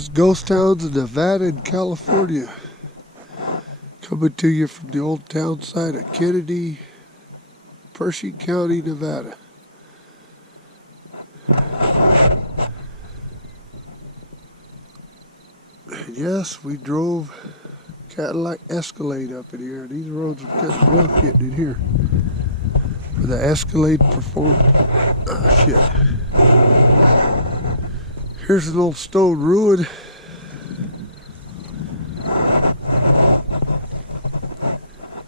This is ghost towns in Nevada and California. Coming to you from the old town site of Kennedy, Pershing County, Nevada. And yes, we drove Cadillac Escalade up in here. These roads are kind of rough getting in here. For the Escalade performed. Shit. Here's an old stone ruin.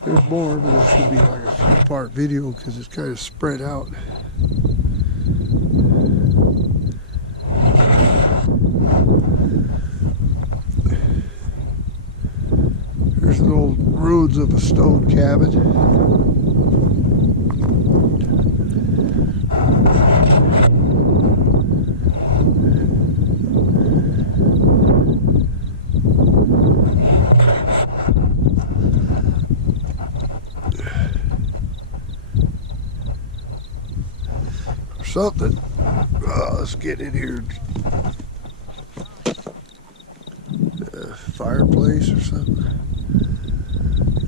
There's more, but this should be like a two-part video because it's kind of spread out. There's an old ruins of a stone cabin. Something. Oh, let's get in here. Fireplace or something.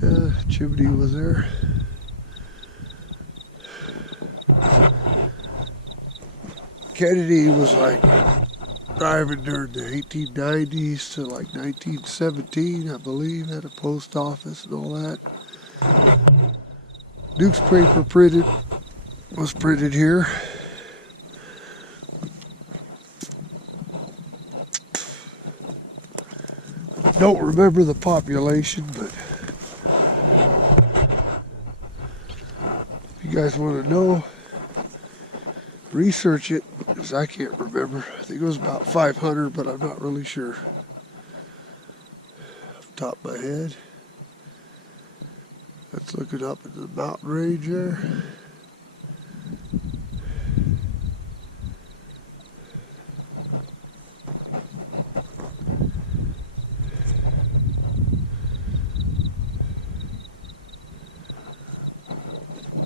Yeah, chimney was there. Kennedy was like driving during the 1890s to like 1917, I believe, had a post office and all that. Newspaper was printed here. Don't remember the population, but if you guys want to know, research it, because I can't remember. I think it was about 500, but I'm not really sure off the top of my head. Let's look it up at the mountain range there.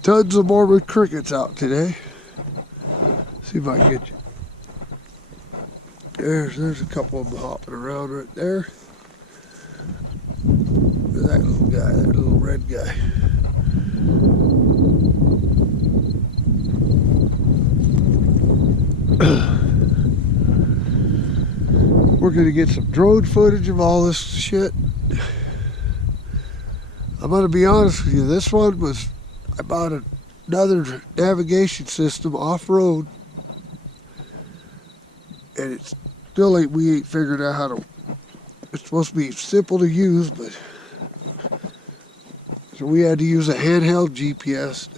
Tons of Mormon crickets out today. See if I can get you. There's a couple of them hopping around right there. That little guy, that little red guy. We're gonna get some drone footage of all this shit. I'm gonna be honest with you, this one was, I bought another navigation system off-road, and it's still we ain't figured out how to. It's supposed to be simple to use, but so we had to use a handheld GPS.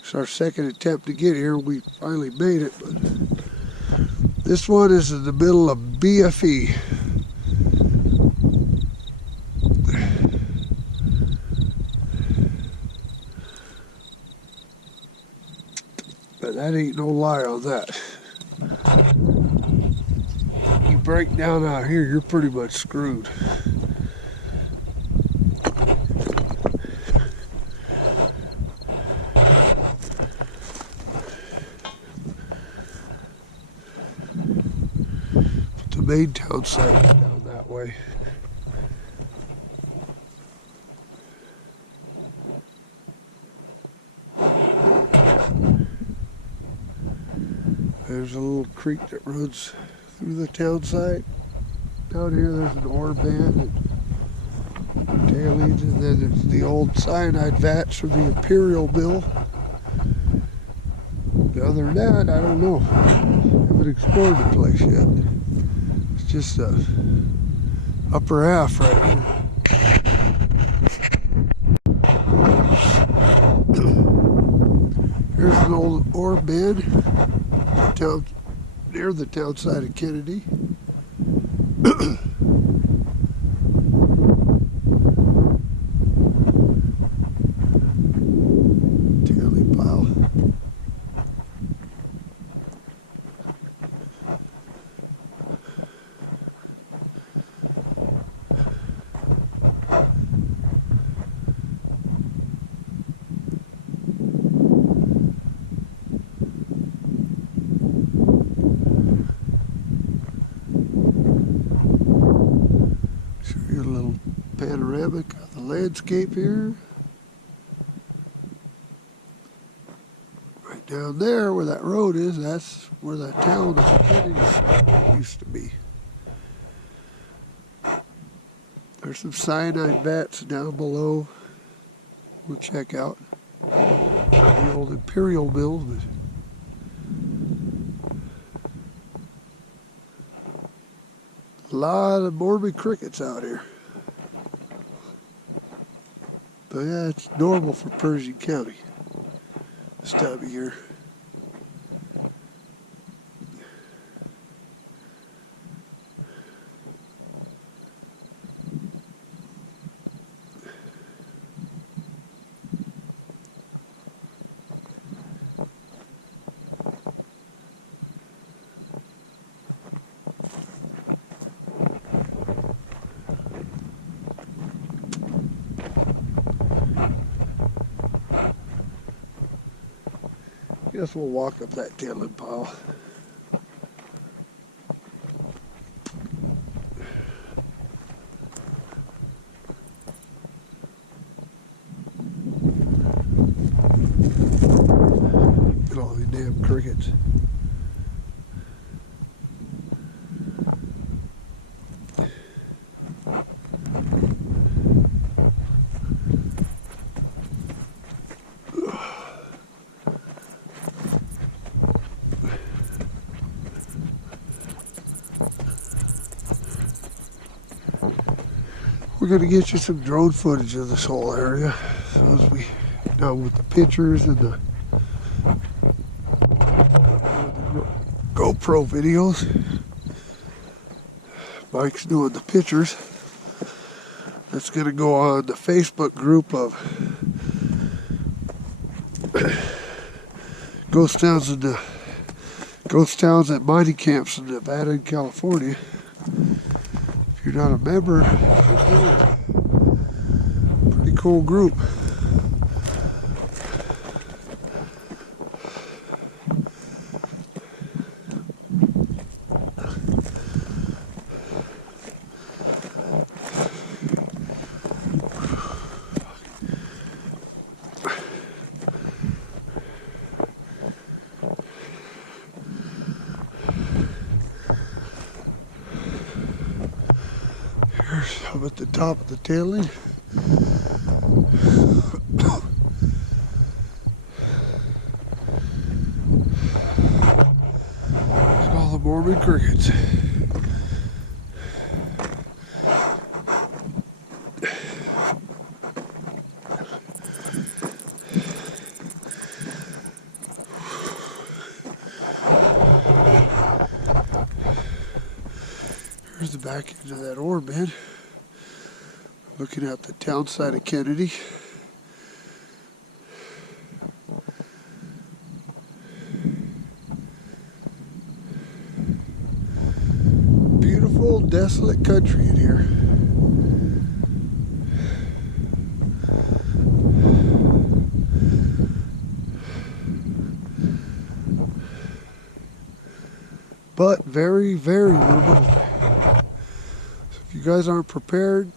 It's our second attempt to get here. We finally made it, but this one is in the middle of BFE. But that ain't no lie on that. You break down out here, you're pretty much screwed. The main town site is down that way. There's a little creek that runs through the town site. Down here there's an ore bin and tailings, and then there's the old cyanide vats from the Imperial Mill. Other than that, I don't know. I haven't explored the place yet. It's just the upper half right here. Here's an old ore bin. Town, near the town site of Kennedy. Tailing pile. panoramic of the landscape here. Right down there where that road is, that's where that town of Kennedy used to be. There's some cyanide vats down below. We'll check out the old imperial mills. A lot of morbid crickets out here. But yeah, it's normal for Pershing County this time of year. Guess we'll walk up that tailing pile. Look at all these damn crickets. We're going to get you some drone footage of this whole area. So as we done with the pictures and the GoPro videos. Mike's doing the pictures. That's going to go on the Facebook group of ghost towns and mining camps in Nevada and California. If you're not a member, pretty cool group. I'm at the top of the tailing. Look at all the morbid crickets. Here's the back end of that ore bed. Looking at the town side of Kennedy. Beautiful, desolate country in here. But very, very remote. So if you guys aren't prepared,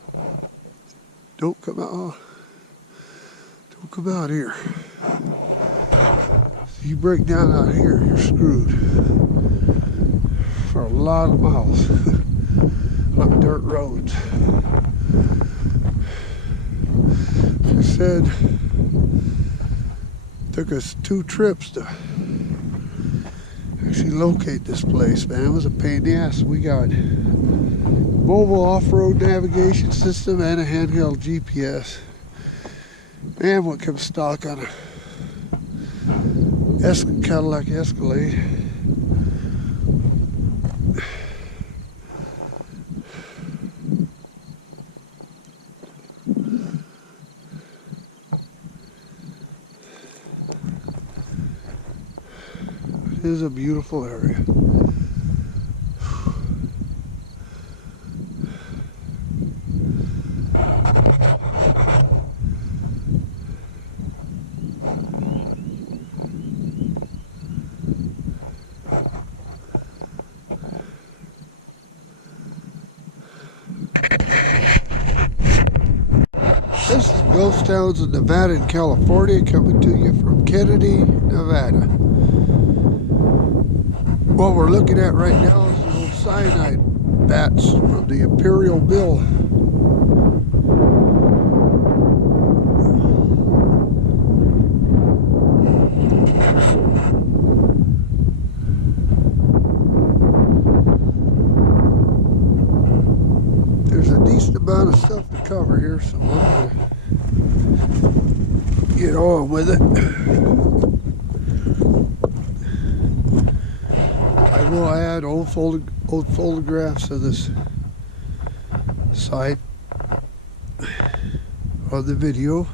don't come out here. If you break down out here, you're screwed for a lot of miles on dirt roads. Like I said, took us 2 trips to actually locate this place, man. It was a pain in the ass. We got mobile off-road navigation system and a handheld GPS. And what comes stock on a Cadillac Escalade. It is a beautiful area. ghost towns in Nevada and California, coming to you from Kennedy, Nevada. What we're looking at right now is the old cyanide vats from the Imperial Bill. There's a decent amount of stuff to cover here, so I'm going to get on with it. I will add old photographs of this site on the video.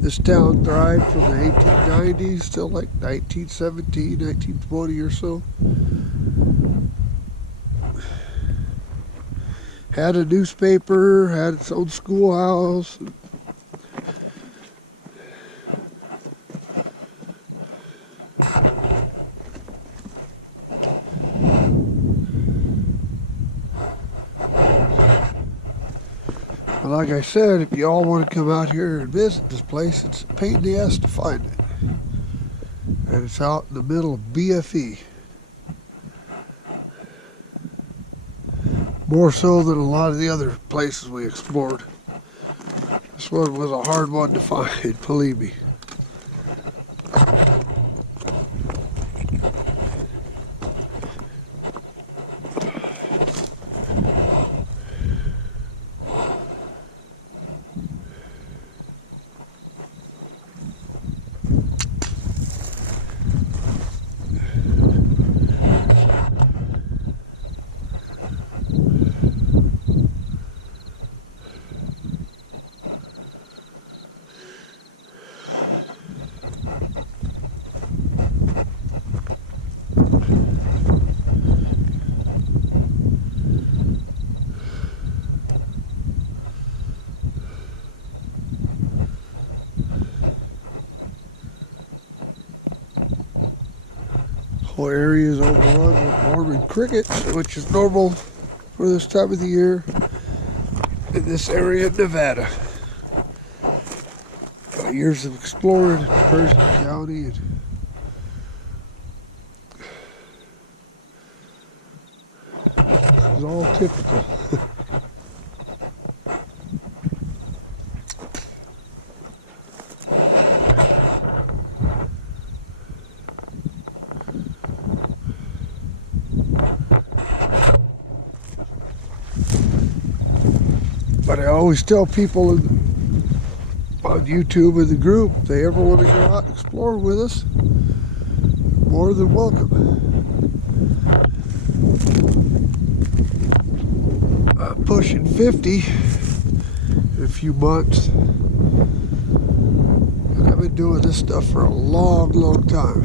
This town thrived from the 1890s till like 1917, 1920 or so. Had a newspaper, had its own schoolhouse. But like I said, if you all want to come out here and visit this place, it's a pain in the ass to find it. And it's out in the middle of BFE. More so than a lot of the other places we explored. This one was a hard one to find, believe me. Whole area is overrun with Mormon crickets, which is normal for this time of the year in this area of Nevada. Years of exploring Pershing County, and it's all typical. But I always tell people on YouTube in the group, if they ever want to go out and explore with us, more than welcome. I'm pushing 50 in a few months. And I've been doing this stuff for a long, long time.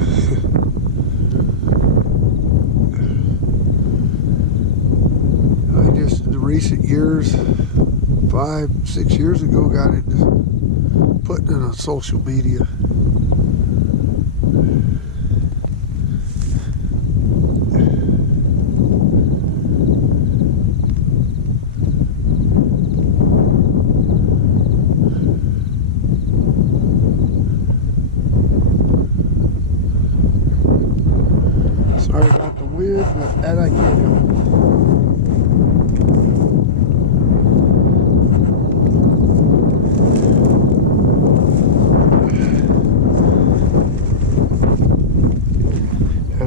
I just, in the recent years, 5-6 years ago, got into putting it on social media. Sorry about the wind, but that I can't help.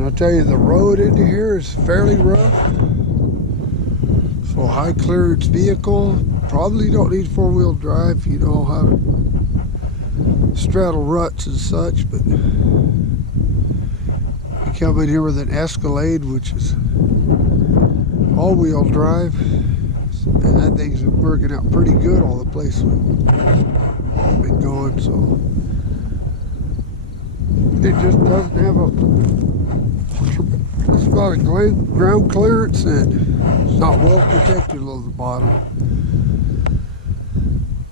I'll tell you, the road into here is fairly rough. So high clearance vehicle, probably don't need four-wheel drive if you know how to straddle ruts and such, but you come in here with an Escalade, which is all-wheel drive, and that thing's been working out pretty good all the places we've been going, so it just doesn't have a it's about a ground clearance, and it's not well protected on the bottom.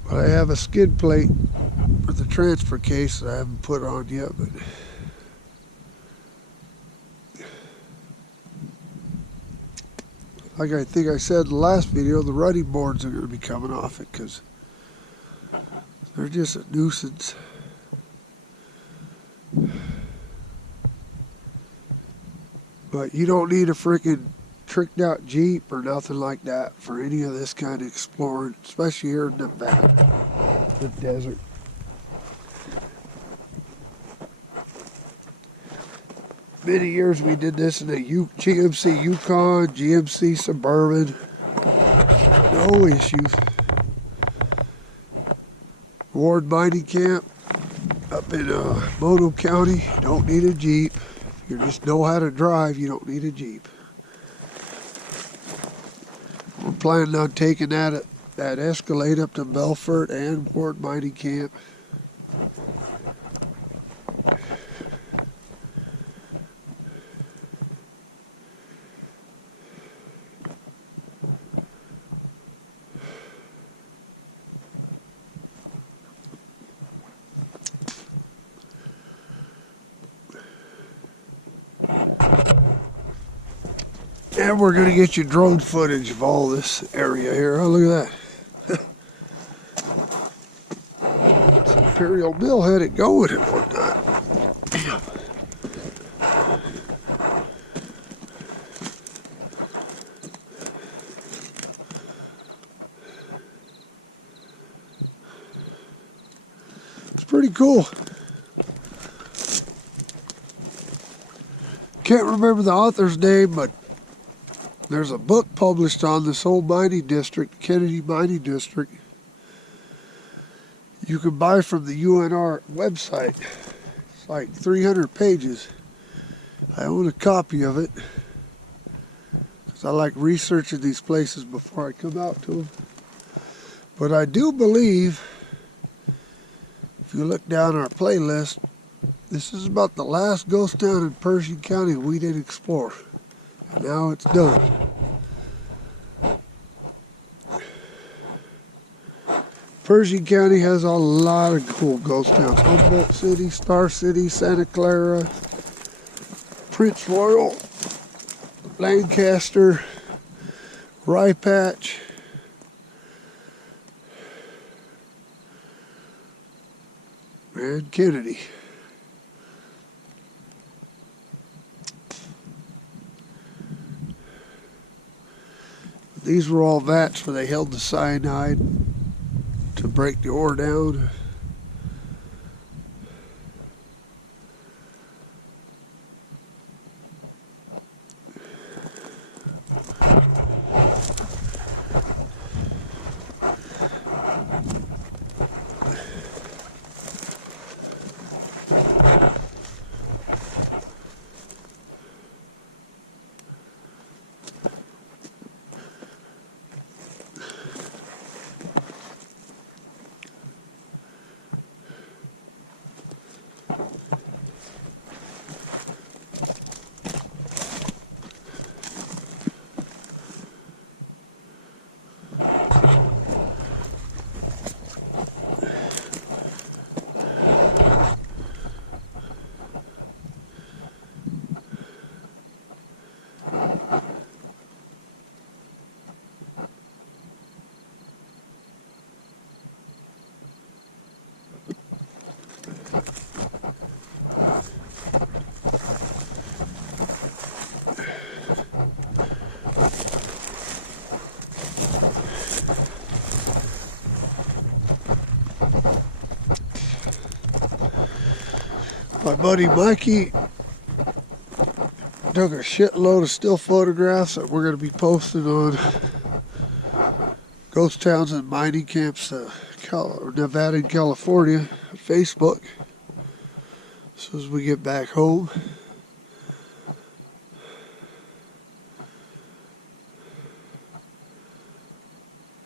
But I have a skid plate for the transfer case that I haven't put on yet, but like I think I said in the last video, the running boards are going to be coming off it because they're just a nuisance. But you don't need a freaking tricked out Jeep or nothing like that for any of this kind of exploring, especially here in Nevada, the desert. Many years we did this in a GMC Yukon, GMC Suburban. No issues. Ward Mining Camp up in Humboldt County. You don't need a Jeep. You just know how to drive, you don't need a Jeep. We're planning on taking that Escalade up to Belfort and Ward Mining Camp. And we're going to get you drone footage of all this area here. Oh, look at that. It's Imperial Mill had it going at one time. Damn. It's pretty cool. Can't remember the author's name, but there's a book published on this whole mining district, Kennedy Mining District. You can buy from the UNR website. It's like 300 pages. I own a copy of it because I like researching these places before I come out to them. But I do believe, if you look down our playlist, this is about the last ghost town in Pershing County we didn't explore. Now it's done. Pershing County has a lot of cool ghost towns. Humboldt City, Star City, Santa Clara, Prince Royal, Lancaster, Rye Patch, and Kennedy. These were all vats where they held the cyanide to break the ore down. My buddy Mikey took a shitload of still photographs that we're going to be posting on Ghost Towns and Mining Camps, Nevada and California, Facebook, as soon as we get back home.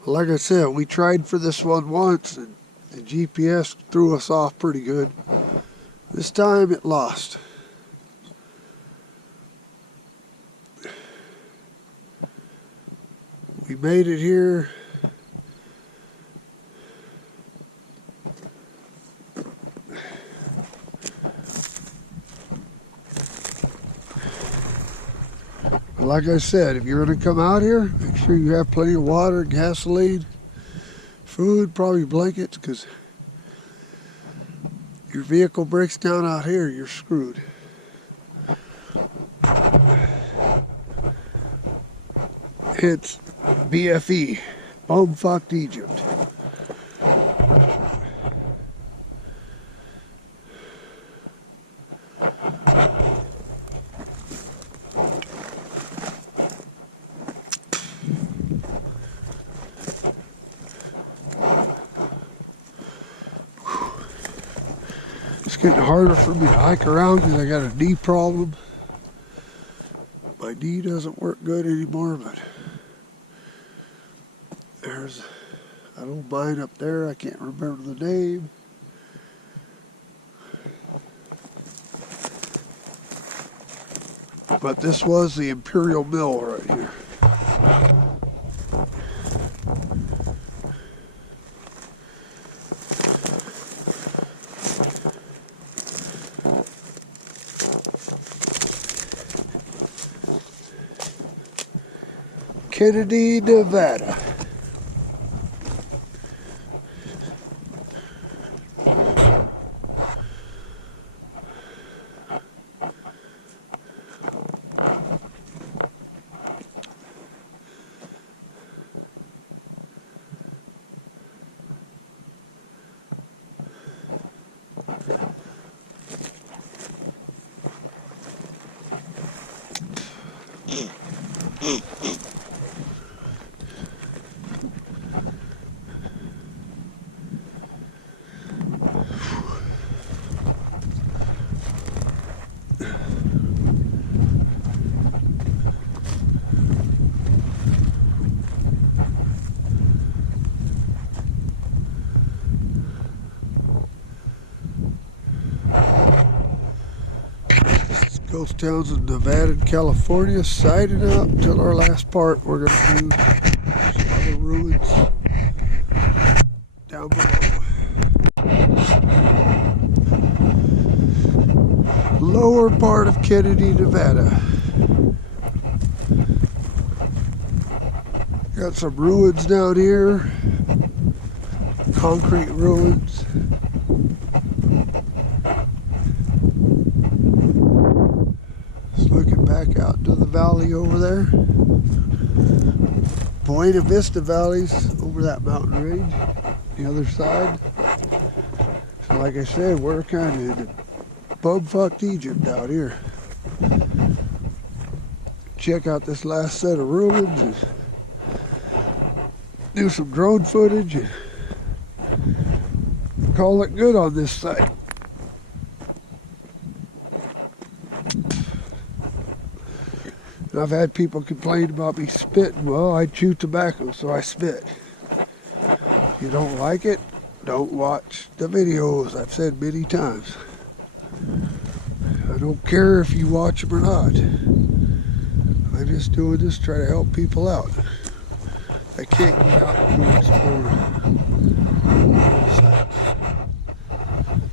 Like I said, we tried for this one once and the GPS threw us off pretty good. This time it lost. We made it here. like I said, if you're going to come out here, make sure you have plenty of water, gasoline, food, probably blankets, because your vehicle breaks down out here, you're screwed. It's BFE, bumfucked Egypt. It's getting harder for me to hike around because I got a knee problem. My knee doesn't work good anymore, but there's an old mine up there. I can't remember the name. But this was the Imperial Mill right here. Kennedy, Nevada. Ghost towns in Nevada and California, siding up until our last part. We're going to do some other ruins down below. Lower part of Kennedy, Nevada. Got some ruins down here, concrete ruins. Looking back out to the valley over there. Buena Vista Valley's over that mountain range. The other side. So like I said, we're kind of in bumfucked Egypt out here. Check out this last set of ruins and do some drone footage and call it good on this site. I've had people complain about me spitting. Well, I chew tobacco, so I spit. If you don't like it, don't watch the videos. I've said many times. I don't care if you watch them or not. I'm just doing this to try to help people out. I can't get out and go explore.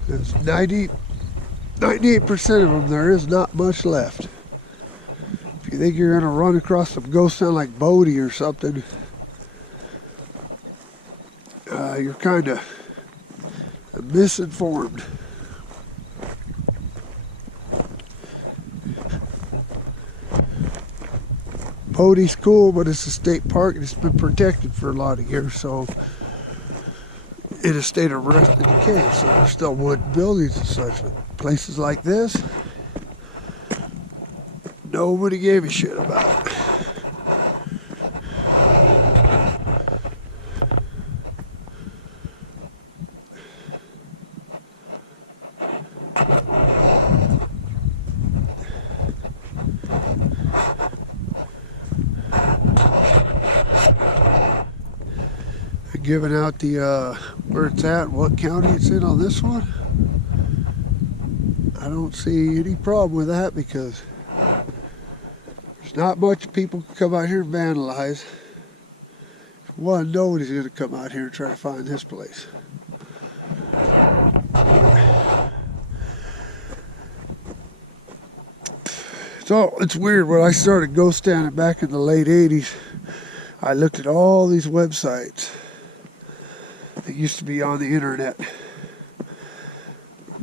There's 98% of them, there is not much left. If you think you're going to run across some ghost town like Bodie or something, you're kind of misinformed. Bodie's cool, but it's a state park and it's been protected for a lot of years, so in a state of rest and decay, so there's still wood buildings and such. But places like this, nobody gave a shit about it. Giving out the where it's at, what county it's in on this one. I don't see any problem with that because there's not much people can come out here and vandalize. One, nobody's going to come out here and try to find this place. So it's weird, when I started ghost standing back in the late 80s, I looked at all these websites that used to be on the internet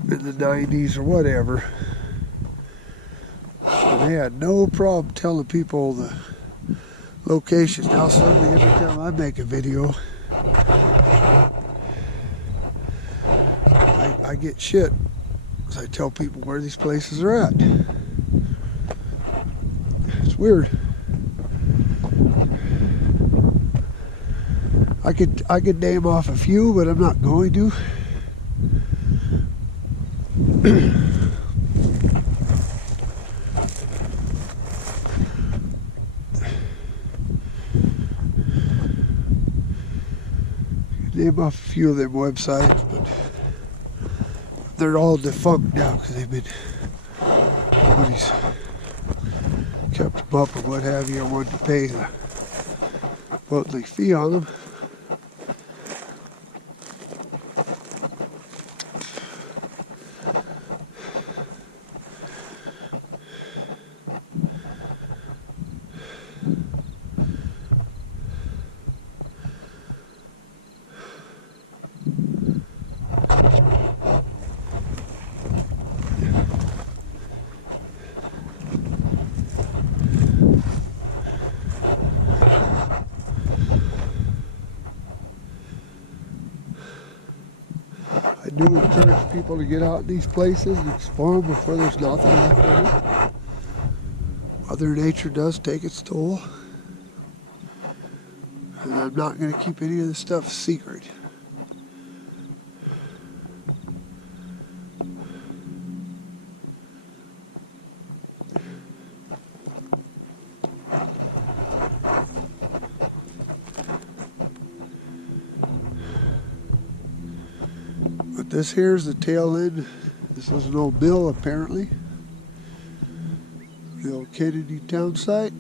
in the 90s or whatever. And they had no problem telling people the locations. Now suddenly every time I make a video, I get shit as I tell people where these places are at. It's weird. I could name off a few, but I'm not going to. Name off a few of them websites, but they're all defunct now because they've been, nobody's kept them up or what have you. I wanted to pay the monthly fee on them. I do encourage people to get out in these places and explore them before there's nothing left over. Mother Nature does take its toll. And I'm not going to keep any of this stuff secret. But this here's the tail end. This was an old mill apparently. The old Kennedy town site.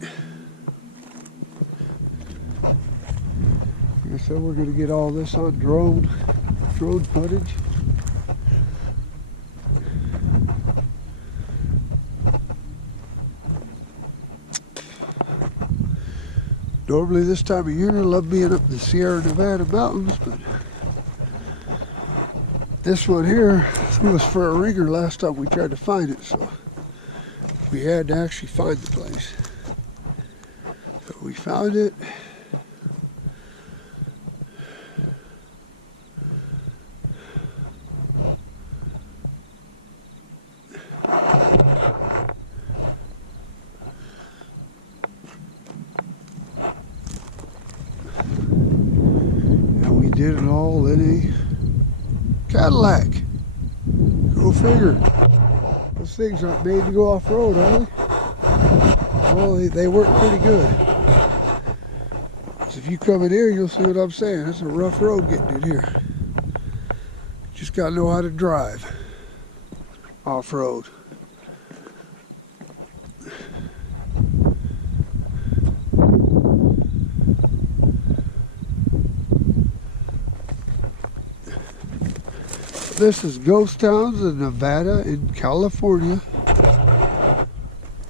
Like I said, we're going to get all this on drone footage. Normally this time of year I love being up in the Sierra Nevada mountains, but this one here threw us for a ringer last time we tried to find it, so we had to actually find the place. So we found it. And we did it all in a Cadillac. Go figure. Those things aren't made to go off-road, are they? Well, they work pretty good. So if you come in here, you'll see what I'm saying. It's a rough road getting in here. Just got to know how to drive off-road. This is ghost towns in Nevada and California.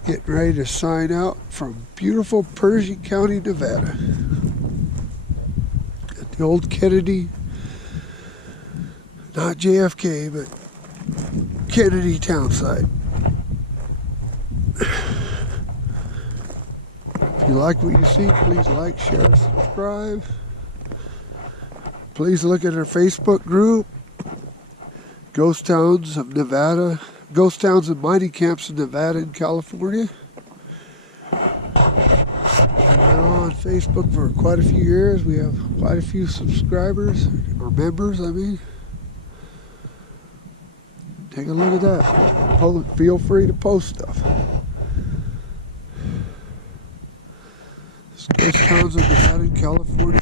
Getting ready to sign out from beautiful Pershing County, Nevada. At the old Kennedy, not JFK, but Kennedy town site. If you like what you see, please like, share, subscribe. Please look at our Facebook group. Ghost Towns of Nevada, Ghost Towns and Mining Camps in Nevada and California. We've been on Facebook for quite a few years. We have quite a few subscribers, or members, I mean. Take a look at that. Feel free to post stuff. Ghost Towns of Nevada and California